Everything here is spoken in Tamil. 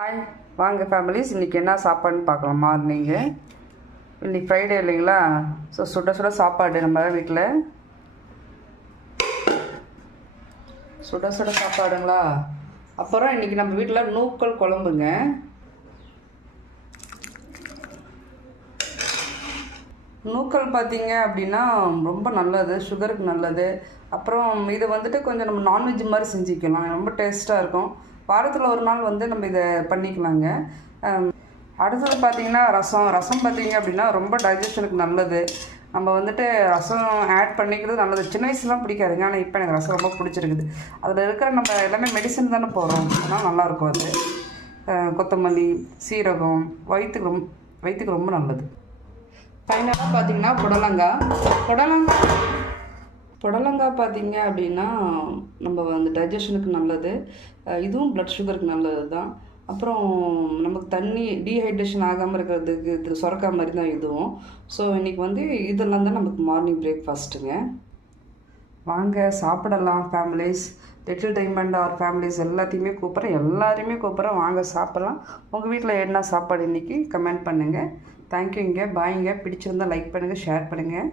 ஹாய், வாங்க ஃபேமிலிஸ். இன்றைக்கி என்ன சாப்பாடுன்னு பார்க்கலாம். மார்னிங்கு இன்றைக்கி ஃப்ரைடே இல்லைங்களா? ஸோ சுட சுட சாப்பாடு நம்ம வீட்டில் சுட சுட சாப்பாடுங்களா. அப்புறம் இன்றைக்கி நம்ம வீட்டில் நூக்கல் குழம்புங்க. நூக்கல் பார்த்தீங்க அப்படின்னா ரொம்ப நல்லது, சுகருக்கு நல்லது. அப்புறம் இதை வந்துட்டு கொஞ்சம் நம்ம நான்வெஜ் மாதிரி செஞ்சுக்கலாம், ரொம்ப டேஸ்ட்டாக இருக்கும். வாரத்தில் ஒரு நாள் வந்து நம்ம இதை பண்ணிக்கலாங்க. அடுத்தது பார்த்திங்கன்னா ரசம் பார்த்திங்க அப்படின்னா ரொம்ப டைஜஷனுக்கு நல்லது. நம்ம வந்துட்டு ரசம் ஆட் பண்ணிக்கிறது நல்லது. சின்ன வயசுலாம் பிடிக்காதுங்க, ஆனால் இப்போ எனக்கு ரசம் ரொம்ப பிடிச்சிருக்குது. அதில் இருக்கிற நம்ம எல்லாமே மெடிசன் தானே போடுறோம், அதனால் நல்லாயிருக்கும் அது. கொத்தமல்லி, சீரகம் வயிற்றுக்கு ரொம்ப நல்லது. ஃபைனலாக பார்த்திங்கன்னா புடலங்காய் பார்த்திங்க அப்படின்னா நம்ம வந்து டைஜஷனுக்கு நல்லது. இதுவும் ப்ளட் சுகருக்கு நல்லது தான். அப்புறம் நமக்கு தண்ணி டீஹைட்ரேஷன் ஆகாமல் இருக்கிறதுக்கு இது சுரக்கா மாதிரி தான் இதுவும். ஸோ இன்றைக்கி வந்து இதெல்லாம் தான் நமக்கு மார்னிங் பிரேக்ஃபாஸ்ட்டுங்க. வாங்க சாப்பிடலாம் families. Little Diamond are families எல்லாத்தையுமே கூப்பிட்றேன், வாங்க சாப்பிட்லாம். உங்கள் வீட்டில் என்ன சாப்பாடு இன்றைக்கி கமெண்ட் பண்ணுங்கள். தேங்க்யூங்க, பாய்ங்க. பிடிச்சிருந்தால் லைக் பண்ணுங்கள், ஷேர் பண்ணுங்கள்.